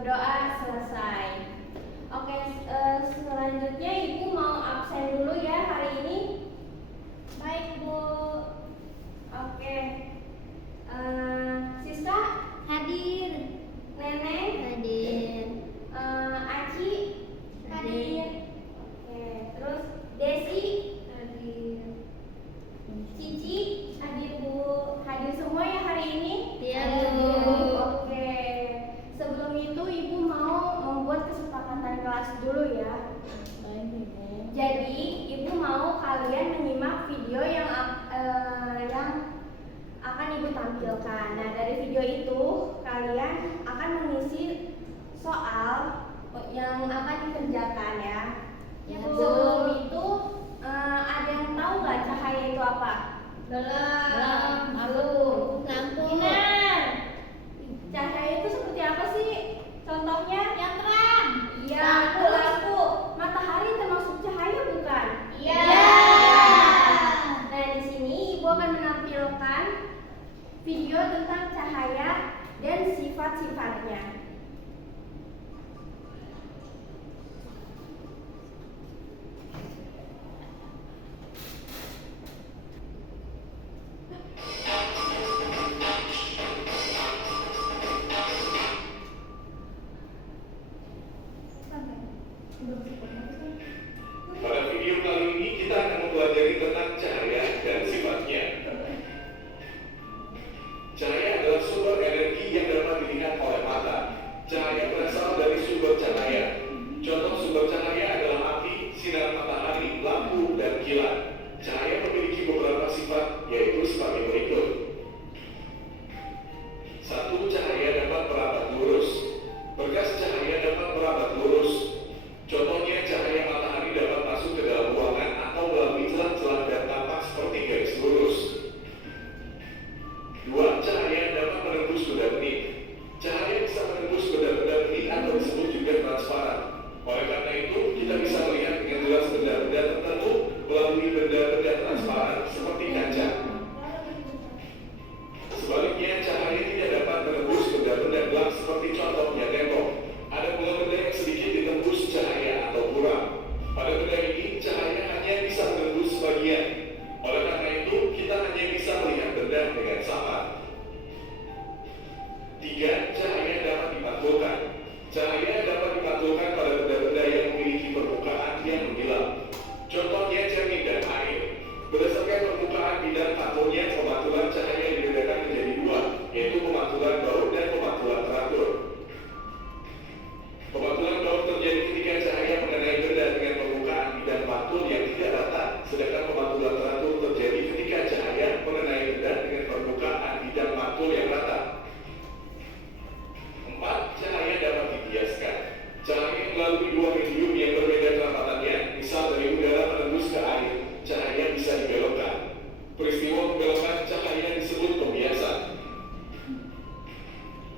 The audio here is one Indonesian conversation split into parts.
berdoa selesai. Oke, selanjutnya Ibu mau absen dulu ya hari ini. Baik Bu. Oke. Siska hadir. Neneng hadir. Aci hadir. Oke. Terus Desi hadir. Cici hadir Bu. Hadir semua ya hari ini? Iya Bu. Oke. Sebelum itu Ibu mau membuat kesepakatan kelas dulu ya. Jadi Ibu mau kalian menyimak video yang akan Ibu tampilkan. Nah, dari video itu kalian akan mengisi soal yang akan dikerjakan ya. Sebelum itu ada yang tahu nggak cahaya itu apa? Belum. Lampu. Benar. Cahaya itu seperti apa sih? Contohnya? Yang terang. Iya, lampu. Matahari termasuk cahaya bukan? Iya. Nah, di sini Ibu akan menampilkan video tentang cahaya dan sifat-sifatnya. Pada video kali ini kita akan mempelajari tentang cahaya dan sifatnya. Cahaya adalah sumber energi yang dapat dilihat oleh mata. Cahaya berasal dari sumber cahaya. Contoh sumber cahaya adalah api, sinar matahari, lampu, dan kilat. Cahaya memiliki beberapa sifat, yaitu sebagai berikut. 1. Cahaya dapat merapat lurus. Berkas cahaya dapat merapat lurus. Contohnya cahaya matahari dapat masuk ke dalam ruangan atau melalui celah-celah dan tampak seperti garis lurus. 2. Cahaya dapat menembus benda-benih. Cahaya bisa menembus benda-benda benih atau disebut juga transparan. Oleh karena itu, kita bisa melihat dengan jelas benda-benda tertentu melalui benda-benda transparan seperti kaca. Sebaliknya, cahaya tidak dapat menembus benda-benda gelap seperti contohnya tembok. Ada pula benda yang sedikit ditembus cahaya atau kurang. Pada benda ini, cahaya hanya bisa menembus sebagian. Oleh karena itu, kita hanya bisa melihat benda dengan samar. 3. Cahaya dapat dipantulkan. Cahaya dapat dipantulkan pada benda-benda yang memiliki permukaan yang menjulang. Contohnya cermin dan air. Berdasarkan permukaan bidang pantulnya, pemantulan cahaya dibedakan menjadi 2, yaitu pemantulan baut dan pemantulan teratur. Pemantulan baut terjadi ketika cahaya mengenai benda dengan permukaan bidang pantul yang tidak rata, sedangkan pemantulan teratur terjadi ketika cahaya mengenai benda dengan permukaan bidang pantul yang rata. 4. Cahaya dapat dibiaskan. Cahaya melalui 2 medium yang berbeda kerapatannya, misal dari udara menembus ke air, cahaya bisa dibelokkan. Peristiwa pembelokan cahaya disebut pembiasan.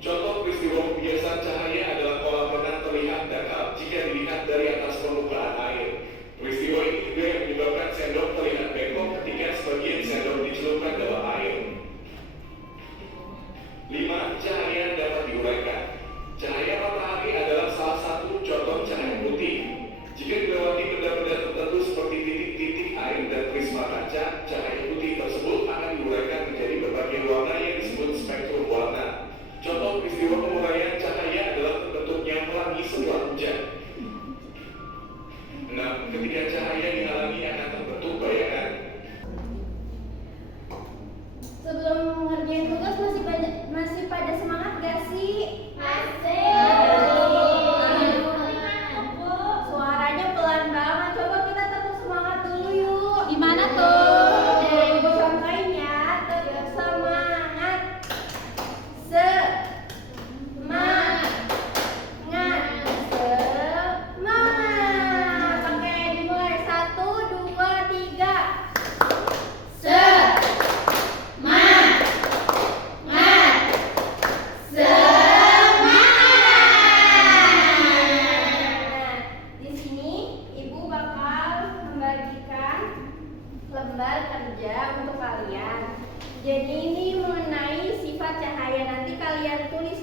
Contoh peristiwa pembiasan cahaya adalah kolam renang terlihat dangkal jika dilihat dari atas permukaan air. Peristiwa ini juga yang menyebabkan sendok terlihat bengkok ketika sebagian sendok dicelupkan dalam air. 5. Cahaya dapat diuraikan. Cahaya matahari adalah salah satu contoh cahaya putih. Jika dilewati benda-benda tertentu seperti titik-titik air dan prisma kaca, cahaya putih tersebut akan diuraikan menjadi berbagai warna yang disebut spektrum warna. Contoh peristiwa penguraian cahaya adalah terbentuknya pelangi setelah hujan. 6. Ketika cahaya dihalangi akan terbentuk bayangan.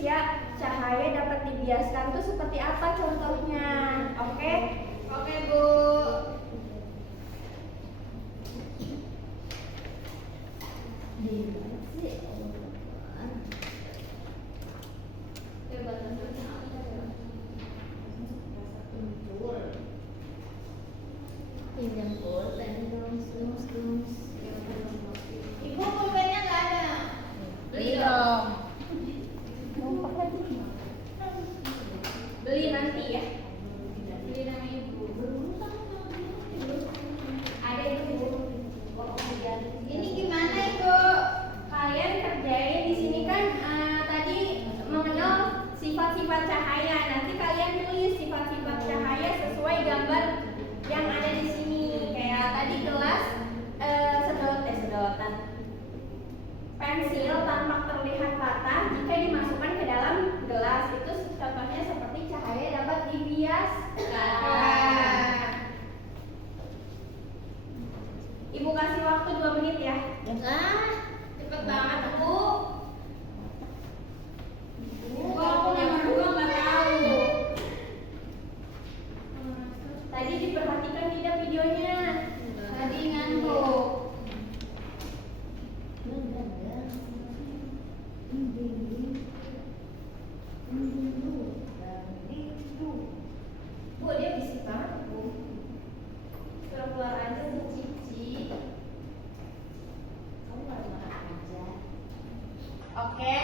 ya cahaya dapat dibiaskan tuh seperti apa contohnya. Oke? Oke, Bu. Ibu, pulpennya nggak ada. Beli dong. Beli nanti ya. Beli nama Ibu. Ada itu Bu. Ini gimana, Ibu? Kalian kerjain di sini kan tadi mengenal sifat-sifat cahaya. Nanti kalian tulis sifat-sifat cahaya sesuai gambar yang ada di sini. Kayak tadi gelas sedotan. Pensil tampak terlihat patah jika dimasukkan ke dalam gelas. Itu contohnya seperti cahaya dapat dibiaskan. Ibu kasih waktu 2 menit ya. Cepet banget, Bu. Bu, aku nomor 2 nggak tahu. Tadi diperhatikan tidak videonya? Tadi ngantuk. Bu, dia bisik banget, Bu. Suruh keluar aja, Bu Cici. Oke,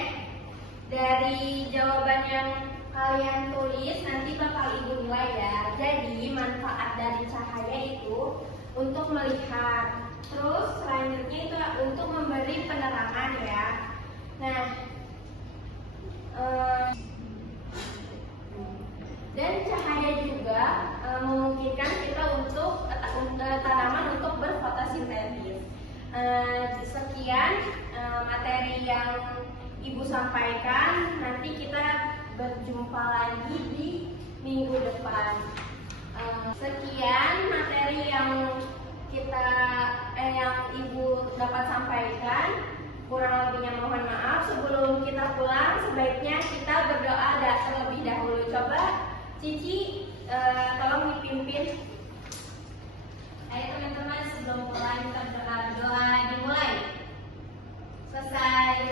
dari jawaban yang kalian tulis nanti bakal Ibu nilai ya. Jadi manfaat dari cahaya itu untuk melihat. Terus selanjutnya itu untuk memberi penerangan ya. Nah, dan cahaya juga memungkinkan kita untuk tanaman untuk berfotosintesis. Sekian materi yang Ibu sampaikan. Nanti kita berjumpa lagi di minggu depan. Sekian materi yang yang Ibu dapat sampaikan. Kurang lebihnya mohon maaf. Sebelum kita pulang, sebaiknya kita berdoa terlebih dahulu. Coba Cici tolong dipimpin. Ayo teman-teman, sebelum mulai kita berdoa dimulai. Selesai.